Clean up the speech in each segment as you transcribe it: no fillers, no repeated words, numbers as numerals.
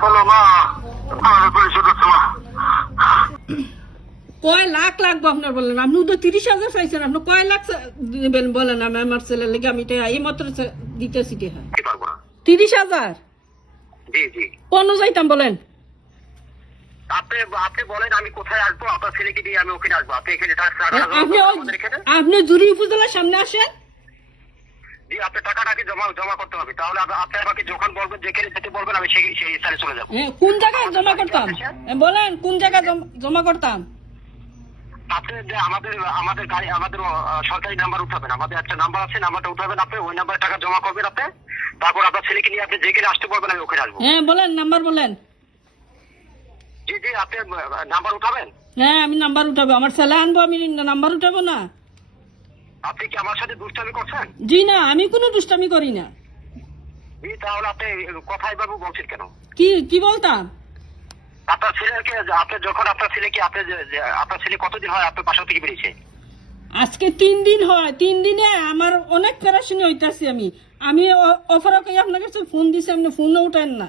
Hello মা, আমার পরিশোধ হচ্ছে মা। কয় লাখ লাগবো আপনার বললেন? আপনি তো 30,000 চাইছেন, আপনি কয় লাখ দিবেন বলেন? আমি আমার ছেলের লেগে আমি এই মাত্র দিতেছি। কি পারবো না। 30,000 জি জি, কোন যাইতাম বলেন? আপনি বলেন আমি কোথায় আসবো, আপনার ছেলেকে দিয়ে আমি ওখানে আসবো। আপনি এখানে আপনি জুরি উপজেলার সামনে আসেন। জি, আপনি টাকাটাকে জমা করতে হবে। তাহলে আপনি আমাকে যখন বলবেন, যেখানে যেতে বলবেন, আমি সেই স্থানে চলে যাবো। কোন জায়গায় জমা করতাম বলেন? কোন জায়গায় জমা করতাম? আপনি যে আমাদের গাড়ি, আমাদের সরকারি নাম্বার উঠাবেন, আমাদের একটা নাম্বার আছে, নাম্বারটা উঠাবেন। আপনি ওই নাম্বারে টাকা জমা করবেন। আপনি তারপর আপনার ছেলেকে নিয়ে আপনি যেখানে আসতে বলবেন, আমি ওখানে আসবো। হ্যাঁ বলেন, নাম্বার বলেন। জি জি, আপনি নাম্বার উঠাবেন। হ্যাঁ আমি নাম্বার উঠাবো, আমার ছেলে আনবো, আমি নাম্বার উঠাবো না। আপনি কি আমার সাথে দুষ্টামি করছেন? জি না, আমি কোনো দুষ্টামি করি না। জি, তাহলে আপনি কথাই বাবু বলছেন কেন? কি বলতাম? আপনার ছেলেকে, আপনি যখন আপনার ছেলেকে, আপনার ছেলে কতদিন হয় আপনার বাসা থেকে বেরিয়েছে? আজকে 3 দিন হয়। 3 দিনে আমার অনেক প্যারাশানি হইতাছি। আমি অফার করে আপনার কাছে ফোন দিছি, আপনি ফোনও উঠেন না।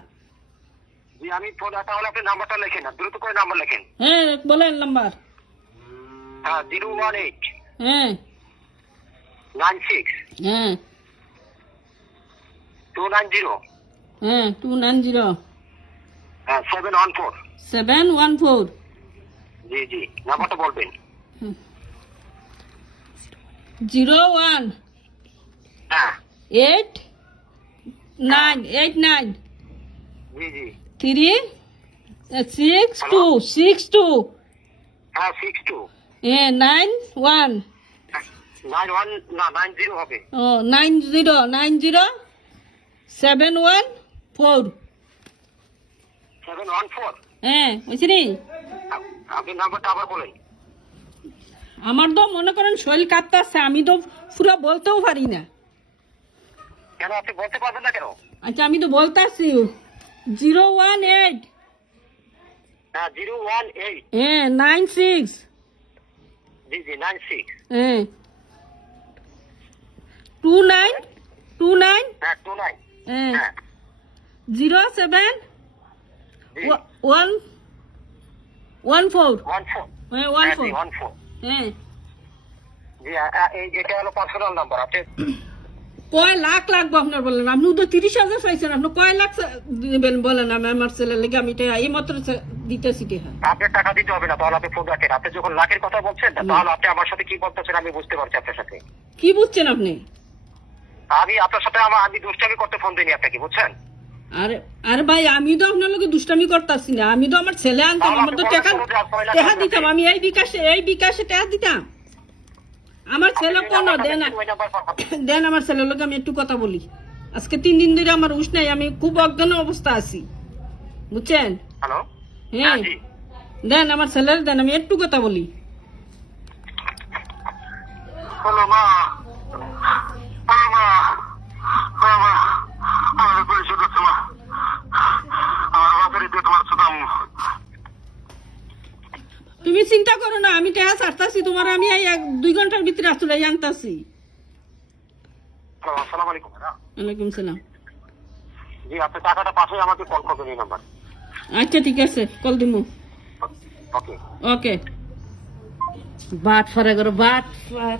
জি, আমি তাহলে আপনি নাম্বারটা লেখেন না, দ্রুত করে নাম্বার লেখেন। হ্যাঁ বলেন নাম্বার। হ্যাঁ, 018 হ্যাঁ 96 হ্যাঁ 290 হ্যাঁ 290 714। 714। জি জি, নাম্বারটা বলবেন। 01 হ্যাঁ 8989 জি জি 362 হ্যাঁ 62 হ্যাঁ 91 91 না 90 হবে। 90 714। 714। হ্যাঁ বুঝলি? আপনি নাম্বারটা আবার বলেন। আমার তো মনে করেন শরীর কাঁপতাছে, আমি তো পুরো বলতেও পারি না। কেন আপনি বলতে পারবেন না কেন? আচ্ছা আমি তো বলতাছি 018 হ্যাঁ 018 হ্যাঁ 96 জি জি 96 হ্যাঁ 29 হ্যাঁ 29 হ্যাঁ হ্যাঁ 07 জি 114 14 হ্যাঁ হ্যাঁ 14 14 হ্যাঁ। জি, এটা হলো পার্সোনাল নাম্বার। আপনি কয় লাখ লাগবো আপনার বললেন? আপনি তো 30,000 চাইছেন, আপনি কয় লাখ দিবেন বলেন? আমি আমার ছেলের লেগে আমি এই মাত্র দিতেছি। আপনার টাকা দিতে হবে না, তাহলে আপনি ফোন রাখেন। আপনি যখন লাখের কথা বলছেন, তাহলে আপনি আমার সাথে কি বলতেছেন আমি বুঝতে পারছি। আপনার সাথে কি বুঝছেন আপনি? আমি আপনার সাথে আমি দুষ্টামি করতে ফোন দিইনি আপনাকে, বুঝছেন? আরে ভাই, আমি তো আপনার লোকে দুষ্টামি করতেছি না। আমি তো আমার ছেলে আনতাম, আমার তো টাকা দিতাম। আমি এই বিকাশে টাকা দিতাম। আমার ছেলে কোনো দেন আমার ছেলের লোক আমি একটু কথা বলি। আজকে 3 দিন ধরে আমার হুঁশ নাই, আমি খুব অজ্ঞান অবস্থা আছি, বুঝছেন? হ্যালো হ্যাঁ জি, দেন আমার ছেলের, দেন আমি একটু কথা বলি। হ্যালো মা, আমার পরিশোধ হচ্ছে মা। আমার বাজারে দিয়ে তোমার সুদাম। তুমি চিন্তা করো না, আমি টাকা ছাড়তাছি তোমার। আমি এই 2 ঘন্টার ভিতরে আসলে আনতাছি। হ্যালো, আসসালামু আলাইকুম। ওয়ালাইকুম সালাম। জি, আপনি টাকাটা পাঠিয়ে আমাকে কল করবেন এই নাম্বার। আচ্ছা ঠিক আছে, কল দিমু। ওকে ওকে। বাট ফারা করো, বাট ফার।